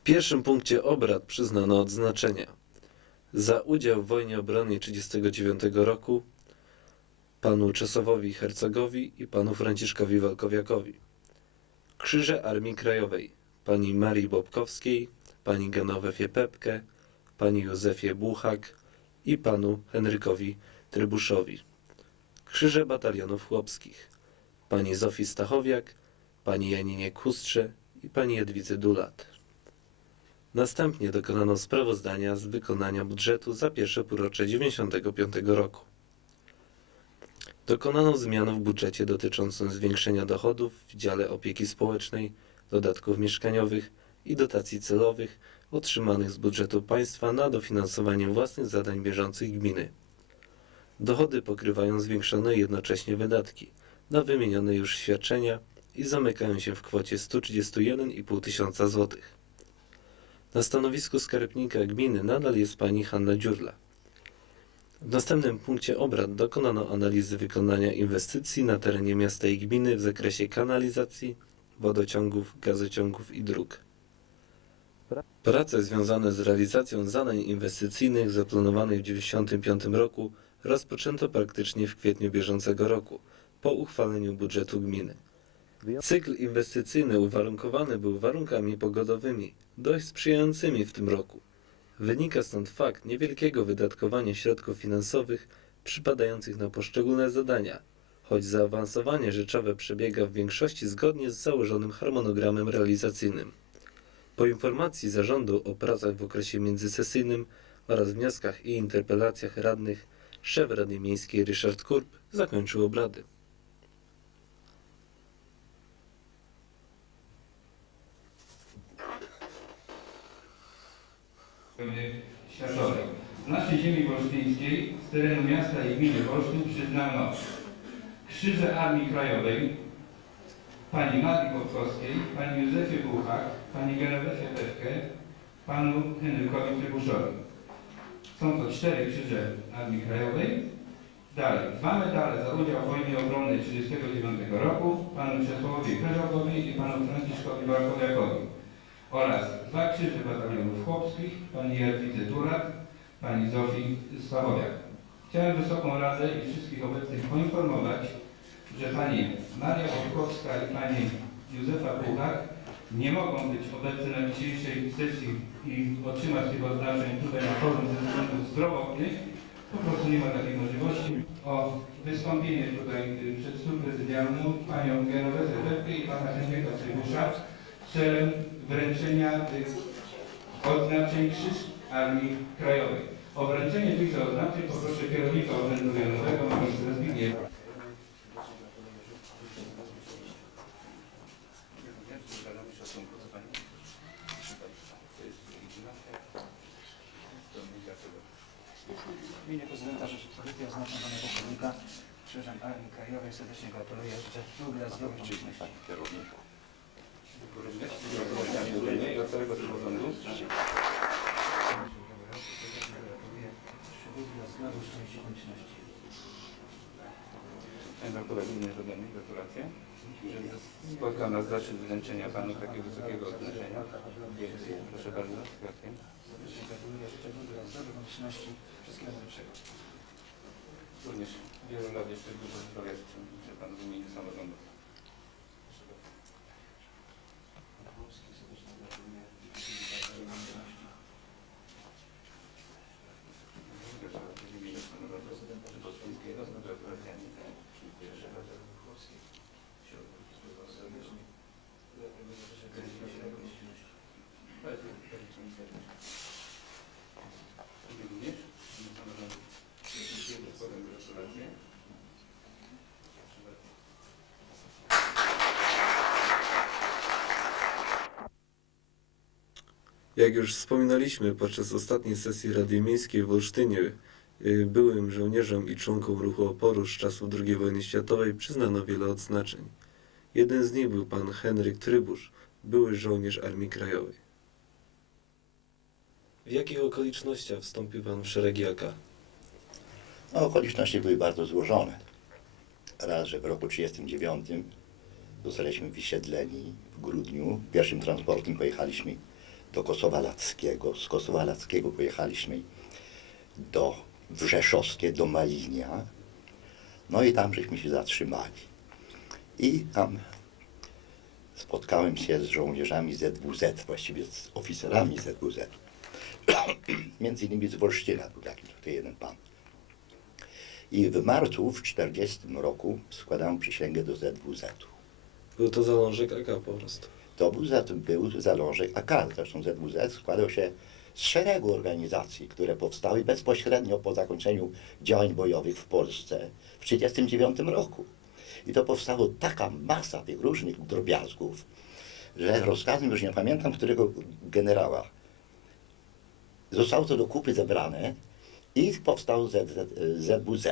W pierwszym punkcie obrad przyznano odznaczenia. Za udział w wojnie obronnej 1939 roku panu Czesowowi Hercogowi i panu Franciszkowi Walkowiakowi. Krzyże Armii Krajowej pani Marii Bobkowskiej, pani Genowefie Pepkę, pani Józefie Buchak i panu Henrykowi Trybuszowi. Krzyże Batalionów Chłopskich pani Zofii Stachowiak, pani Janinie Kustrze i pani Jadwidzy Dulat. Następnie dokonano sprawozdania z wykonania budżetu za pierwsze półrocze 1995 roku. Dokonano zmian w budżecie dotyczącą zwiększenia dochodów w dziale opieki społecznej, dodatków mieszkaniowych i dotacji celowych otrzymanych z budżetu państwa na dofinansowanie własnych zadań bieżących gminy. Dochody pokrywają zwiększone jednocześnie wydatki na wymienione już świadczenia i zamykają się w kwocie 131,5 tysiąca złotych. Na stanowisku skarbnika gminy nadal jest pani Hanna Dziurla. W następnym punkcie obrad dokonano analizy wykonania inwestycji na terenie miasta i gminy w zakresie kanalizacji, wodociągów, gazociągów i dróg. Prace związane z realizacją zadań inwestycyjnych zaplanowanych w 1995 roku rozpoczęto praktycznie w kwietniu bieżącego roku, po uchwaleniu budżetu gminy. Cykl inwestycyjny uwarunkowany był warunkami pogodowymi, dość sprzyjającymi w tym roku. Wynika stąd fakt niewielkiego wydatkowania środków finansowych przypadających na poszczególne zadania, choć zaawansowanie rzeczowe przebiega w większości zgodnie z założonym harmonogramem realizacyjnym. Po informacji zarządu o pracach w okresie międzysesyjnym oraz wnioskach i interpelacjach radnych, szef Rady Miejskiej Ryszard Kurp zakończył obrady. Światowej. Z naszej ziemi wolsztyńskiej, z terenu miasta i gminy Wolsztyn przyznano Krzyże Armii Krajowej, pani Marii Bobkowskiej, pani Józefie Buchak, pani Genowefie Pewkę, panu Henrykowi Trybuszowi. Są to cztery krzyże Armii Krajowej. Dalej, dwa medale za udział w wojnie obronnej 1939 roku panu Czesławowi Krzyżowowi i panu Franciszkowi Barkowiakowi oraz dwa krzyże batalionów chłopskich, pani Jadwidzy Durat, pani Zofii Stachowiak. Chciałem Wysoką Radę i wszystkich obecnych poinformować, że pani Maria Bobkowska i pani Józefa Puchak nie mogą być obecne na dzisiejszej sesji i otrzymać tych oznaczeń tutaj na forum ze względów zdrowotnych. Po prostu nie ma takiej możliwości. O wystąpienie tutaj przed stół prezydialną panią Genowezę Pepkę i pana Henryka Trybusza celem wręczenia tych odznaczeń Krzyż Armii Krajowej. O wręczenie tych oznaczeń poproszę kierownika Urzędu Mianowego, ministra Zbigniewa. W imieniu prezydenta Rzeczypospolitej oznaczam pana pułkownika Krzyżem Armii Krajowej. Serdecznie gratuluję. Życzę długo zdrowia. I spotkał nas zaszczyt wręczenia Panu takiego wysokiego odznaczenia. Proszę bardzo, z kwiatkiem. Długo lat zdrowia, pomyślności. Wszystkiego najlepszego. Również wielu lat jeszcze dużo zdrowia życzę Panu w imieniu samorządu. Serdecznie gratuluję. Szczęścia i pomyślności. W imieniu samorządu Rzeczypospolitego z gratulacjami. Dziękuję bardzo. Serdecznie gratuluję. Życzę szczęścia i pomyślności. Bardzo dziękuję serdecznie. Również w imieniu samorządu Dziękuję słowem gratulacje. Proszę bardzo. Jak już wspominaliśmy podczas ostatniej sesji Rady Miejskiej w Olsztynie, y, byłym żołnierzom i członkom ruchu oporu z czasów II wojny światowej przyznano wiele odznaczeń. Jeden z nich był pan Henryk Trybusz, były żołnierz Armii Krajowej. W jakich okolicznościach wstąpił pan w szeregi AK? No, okoliczności były bardzo złożone. Raz, że w roku 1939 zostaliśmy wysiedleni w grudniu. Pierwszym transportem pojechaliśmy do Kosowa Lackiego. Z Kosowa Lackiego pojechaliśmy do Wrzeszowskie, do Malinia. No i tam żeśmy się zatrzymali. I tam spotkałem się z żołnierzami ZWZ, właściwie z oficerami ZWZ. Między innymi z Wolsztyna był taki tutaj jeden pan. I w marcu w 40 roku składałem przysięgę do ZWZ-u. Był to zalążek AK po prostu. Był, za- był zalążek AK, zresztą ZWZ składał się z szeregu organizacji, które powstały bezpośrednio po zakończeniu działań bojowych w Polsce w 1939 roku. I to powstało taka masa tych różnych drobiazgów, że rozkazem, już nie pamiętam którego generała, zostało to do kupy zebrane i powstał ZZ, ZWZ.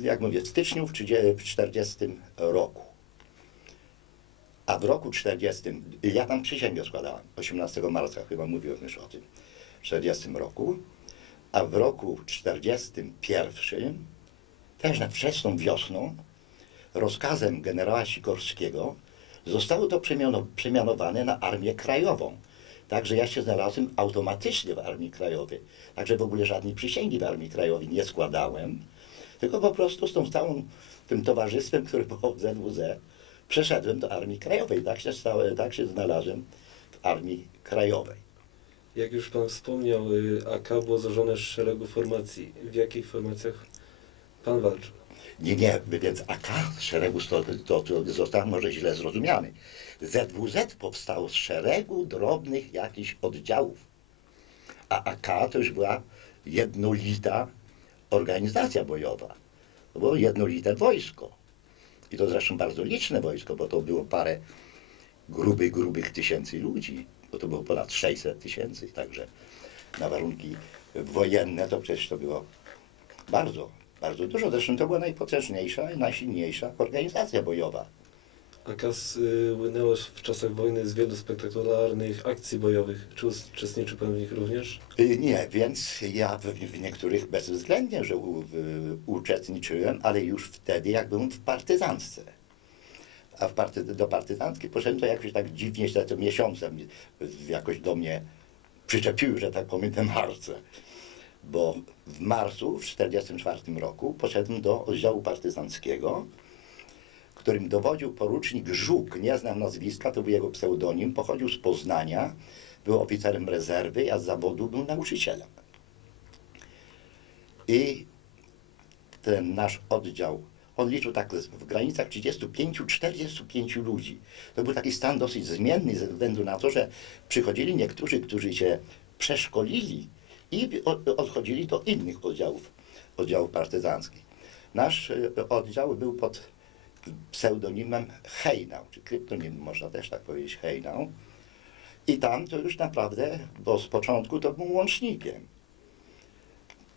Jak mówię, w styczniu w 1940 roku. A w roku 40, ja tam przysięgę składałem, 18 marca chyba mówiłem już o tym, w 40 roku, a w roku 41, też na wczesną wiosną, rozkazem generała Sikorskiego zostało to przemiano, przemianowane na Armię Krajową. Także ja się znalazłem automatycznie w Armii Krajowej. Także w ogóle żadnej przysięgi w Armii Krajowej nie składałem, tylko po prostu z tą całą tym towarzystwem, które było w ZWZ, przeszedłem do Armii Krajowej. Tak się, stałem, tak się znalazłem w Armii Krajowej. Jak już Pan wspomniał, y, AK było złożone z szeregu formacji. W jakich formacjach Pan walczył? Nie, nie, więc AK z szeregu sto- to, to został może źle zrozumiany. ZWZ powstał z szeregu drobnych jakichś oddziałów, a AK to już była jednolita organizacja bojowa. To było jednolite wojsko. I to zresztą bardzo liczne wojsko, bo to było parę grubych, grubych tysięcy ludzi, bo to było ponad 600 tysięcy, także na warunki wojenne to przecież to było bardzo, bardzo dużo. Zresztą to była najpotężniejsza i najsilniejsza organizacja bojowa. AK słynęło w czasach wojny z wielu spektakularnych akcji bojowych. Czy uczestniczył Pan w nich również? Y, Nie, więc ja w, w niektórych bezwzględnie, że u, w, uczestniczyłem, ale już wtedy, jak byłem w partyzance. A w party, do partyzantki poszedłem, to jakoś tak dziwnie się to miesiącem jakoś do mnie przyczepiły, że tak powiem, te marce. Bo w marcu w 1944 roku poszedłem do oddziału partyzanckiego, którym dowodził porucznik Żuk, nie znam nazwiska, to był jego pseudonim, pochodził z Poznania, był oficerem rezerwy, a z zawodu był nauczycielem. I ten nasz oddział, on liczył tak w granicach 35-45 ludzi. To był taki stan dosyć zmienny ze względu na to, że przychodzili niektórzy, którzy się przeszkolili i odchodzili do innych oddziałów, oddziałów partyzanckich. Nasz e, oddział był pod pseudonimem Hejnał, czy kryptonim, można też tak powiedzieć, Hejnał. I tam to już naprawdę, bo z początku to był łącznikiem.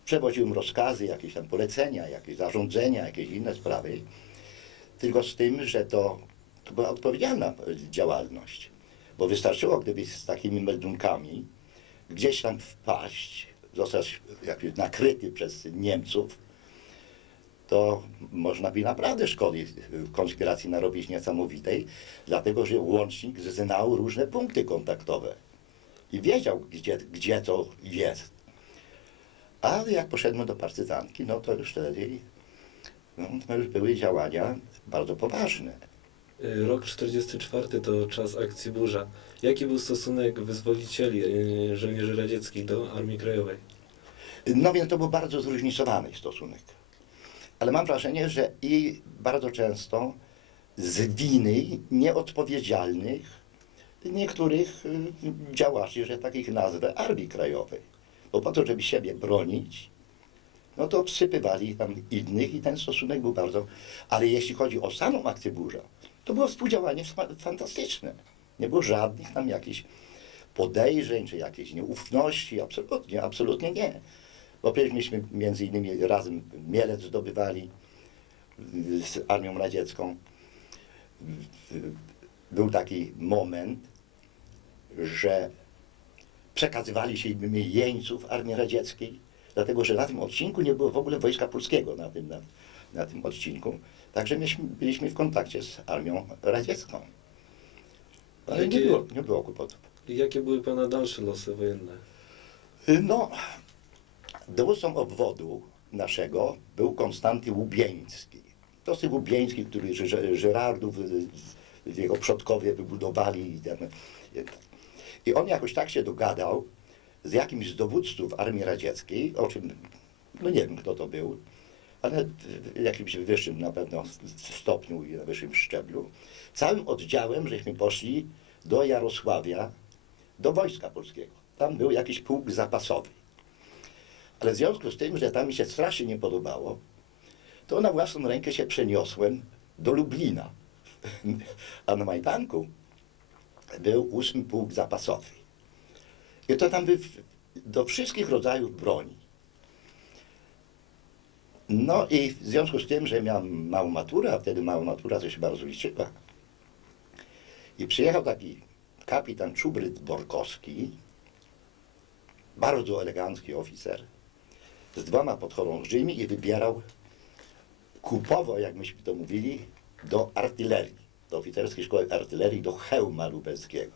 Przewoziłem rozkazy, jakieś tam polecenia, jakieś zarządzenia, jakieś inne sprawy. Tylko z tym, że to, to była odpowiedzialna działalność. Bo wystarczyło, gdyby z takimi meldunkami gdzieś tam wpaść, zostać jakiś nakryty przez Niemców, to można by naprawdę szkody w konspiracji narobić niesamowitej, dlatego że łącznik znał różne punkty kontaktowe i wiedział, gdzie, gdzie to jest. Ale jak poszedłem do partyzantki, no to już wtedy no, to już były działania bardzo poważne. Y, Rok 44 to czas akcji Burza. Jaki był stosunek wyzwolicieli, y, żołnierzy radzieckich do Armii Krajowej? No więc to był bardzo zróżnicowany stosunek. Ale mam wrażenie, że i bardzo często z winy nieodpowiedzialnych niektórych y, działaczy, że takich nazwę Armii Krajowej. Bo po to, żeby siebie bronić, no to obsypywali tam innych i ten stosunek był bardzo... Ale jeśli chodzi o samą akcję Burza, to było współdziałanie fa- fantastyczne. Nie było żadnych tam jakichś podejrzeń, czy jakiejś nieufności, absolutnie, absolutnie nie. Bo myśmy między innymi razem Mielec zdobywali z Armią Radziecką. Był taki moment, że przekazywali się jeńców Armii Radzieckiej, dlatego że na tym odcinku nie było w ogóle wojska polskiego na tym, na, na tym odcinku. Także myśmy, byliśmy w kontakcie z Armią Radziecką. Ale nie Jakie- było, nie było kłopotów. I jakie były Pana dalsze losy wojenne? No, dowódcą obwodu naszego był Konstanty Łubieński. To jest Łubieński, który Ży- Żyrardów, jego przodkowie wybudowali. I on jakoś tak się dogadał z jakimś z dowódców Armii Radzieckiej, o czym, no nie wiem kto to był, ale w jakimś wyższym na pewno stopniu i na wyższym szczeblu. Całym oddziałem żeśmy poszli do Jarosławia, do Wojska Polskiego. Tam był jakiś pułk zapasowy. Ale w związku z tym, że tam mi się strasznie nie podobało, to na własną rękę się przeniosłem do Lublina. A na Majdanku był ósmy pułk zapasowy. I to tam był do wszystkich rodzajów broni. No i w związku z tym, że miałem małą maturę, a wtedy mała matura to się bardzo liczyła. I przyjechał taki kapitan Czubryd Borkowski, bardzo elegancki oficer, z dwoma podchorążymi i wybierał kupowo, jak myśmy to mówili, do artylerii, do oficerskiej szkoły artylerii, do hełma lubelskiego.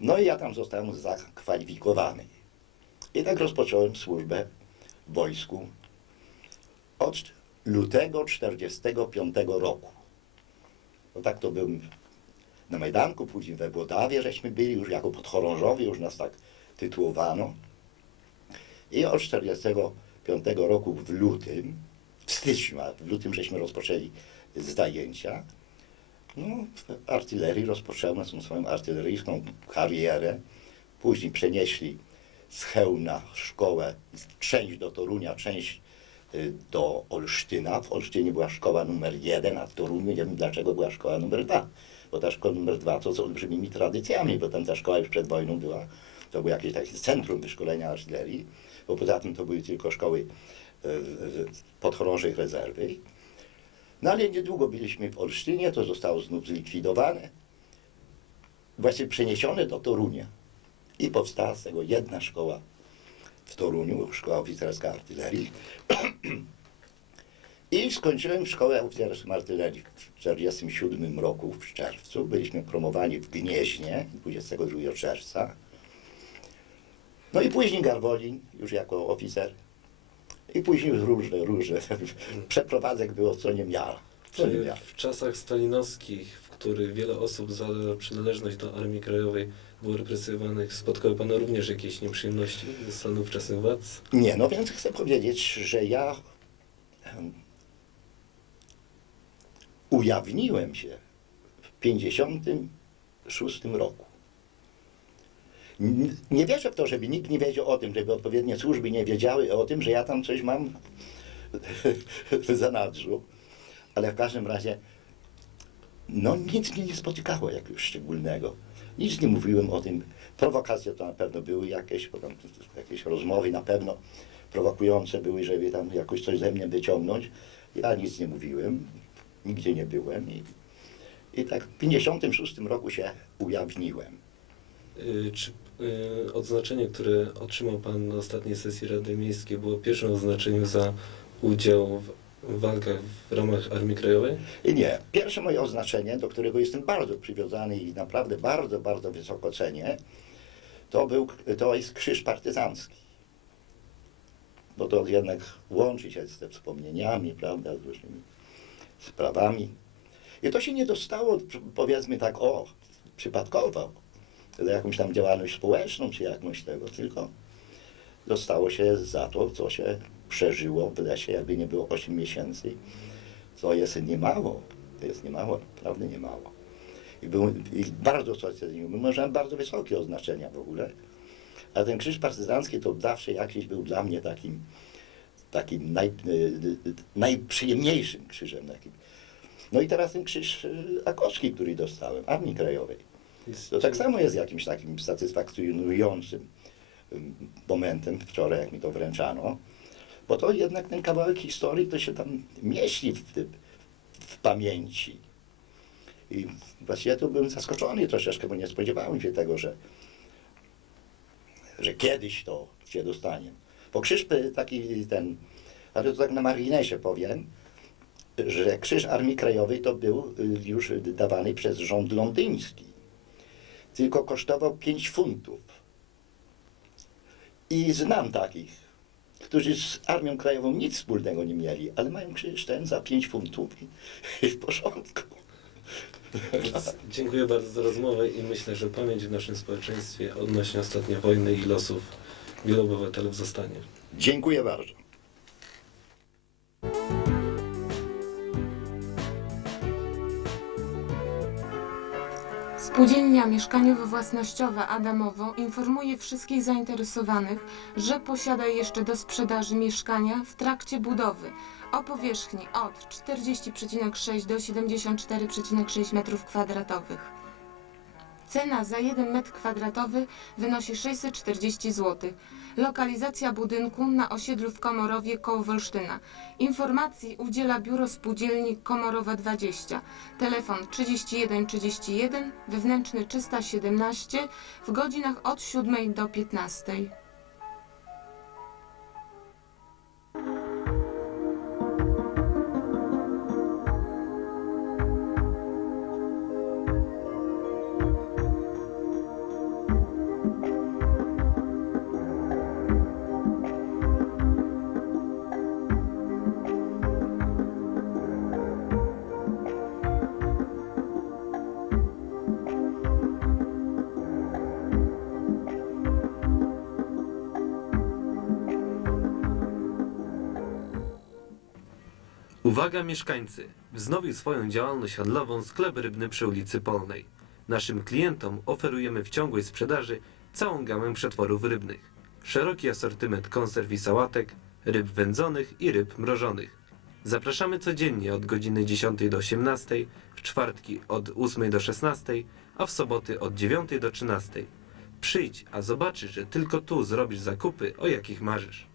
No i ja tam zostałem zakwalifikowany. I tak rozpocząłem służbę w wojsku od lutego 45 roku. No tak to byłem na Majdanku, później we Włodawie żeśmy byli już jako podchorążowie, już nas tak tytułowano. I od 45 roku w lutym, w styczniu, a w lutym żeśmy rozpoczęli zajęcia. No, w artylerii rozpocząłem swoją artyleryjską karierę. Później przenieśli z Chełna szkołę, część do Torunia, część y, do Olsztyna. W Olsztynie była szkoła numer jeden, a w Toruniu nie wiem dlaczego była szkoła numer dwa. Bo ta szkoła numer dwa to z olbrzymimi tradycjami, bo tam ta szkoła już przed wojną była, to było jakieś takie centrum wyszkolenia artylerii, bo poza tym to były tylko szkoły y, podchorążych rezerwy. No ale niedługo byliśmy w Olsztynie, to zostało znów zlikwidowane, właściwie przeniesione do Torunia. I powstała z tego jedna szkoła w Toruniu, szkoła oficerska artylerii. I skończyłem szkołę oficerską artylerii w 1947 roku w czerwcu. Byliśmy promowani w Gnieźnie 22 czerwca. No i później Garwolin, już jako oficer. I później już różne, różne. Przeprowadzek było co nie miara. Co nie Czy miara. w czasach stalinowskich, w których wiele osób za przynależność do Armii Krajowej było represjonowanych, spotkały Pana również jakieś nieprzyjemności ze strony ówczesnych władz? Nie, no więc chcę powiedzieć, że ja em, ujawniłem się w 56 roku. Nie wierzę w to, żeby nikt nie wiedział o tym, żeby odpowiednie służby nie wiedziały o tym, że ja tam coś mam w zanadrzu, ale w każdym razie no nic mnie nie spotykało jakiegoś szczególnego. Nic nie mówiłem o tym. Prowokacje to na pewno były jakieś, tam jakieś rozmowy na pewno prowokujące były, żeby tam jakoś coś ze mnie wyciągnąć. Ja nic nie mówiłem, nigdzie nie byłem i, i tak w 56 roku się ujawniłem. Y, Czy odznaczenie, które otrzymał Pan na ostatniej sesji Rady Miejskiej było pierwszym odznaczeniem za udział w walkach w ramach Armii Krajowej? Nie, pierwsze moje oznaczenie, do którego jestem bardzo przywiązany i naprawdę bardzo, bardzo wysoko cenię, to, był, to jest krzyż partyzancki. Bo to jednak łączy się ze wspomnieniami, prawda, z różnymi sprawami. I to się nie dostało, powiedzmy tak, o, przypadkowo, jakąś tam działalność społeczną, czy jakąś tego, tylko dostało się za to, co się przeżyło w lesie, jakby nie było 8 miesięcy. To jest niemało, to jest niemało, naprawdę niemało. I, był, i bardzo coś ceniłem. Może bardzo wysokie oznaczenia w ogóle. A ten krzyż partyzancki to zawsze jakiś był dla mnie takim, takim naj, y, y, najprzyjemniejszym krzyżem. Takim. No i teraz ten krzyż y, Akowski, który dostałem, Armii Krajowej. To tak samo jest jakimś takim satysfakcjonującym ym, momentem wczoraj, jak mi to wręczano, bo to jednak ten kawałek historii to się tam mieści w, tym- w pamięci. I właściwie to byłem zaskoczony troszeczkę, bo nie spodziewałem się tego, że, że kiedyś to się dostanie. Bo krzyż taki ten, ale to tak na marginesie powiem, że krzyż Armii Krajowej to był y, już dawany przez rząd londyński. Tylko kosztował 5 funtów. I znam takich, którzy z Armią Krajową nic wspólnego nie mieli, ale mają krzyż ten za 5 funtów i, w porządku. Więc dziękuję bardzo za rozmowę i myślę, że pamięć w naszym społeczeństwie odnośnie ostatniej wojny i losów wielu obywatelów zostanie. Dziękuję bardzo. Spółdzielnia Mieszkaniowo-Własnościowa Adamowo informuje wszystkich zainteresowanych, że posiada jeszcze do sprzedaży mieszkania w trakcie budowy o powierzchni od 40,6 do 74,6 m2. Cena za 1 m2 wynosi 640 zł. Lokalizacja budynku na osiedlu w Komorowie koło Wolsztyna. Informacji udziela Biuro Spółdzielni Komorowa 20. Telefon 31 31, wewnętrzny 317 w godzinach od 7 do 15. Uwaga mieszkańcy! Wznowił swoją działalność handlową sklep rybny przy ulicy Polnej. Naszym klientom oferujemy w ciągłej sprzedaży całą gamę przetworów rybnych. Szeroki asortyment konserw i sałatek, ryb wędzonych i ryb mrożonych. Zapraszamy codziennie od godziny 10 do 18, w czwartki od 8 do 16, a w soboty od 9 do 13. Przyjdź, a zobaczysz, że tylko tu zrobisz zakupy, o jakich marzysz.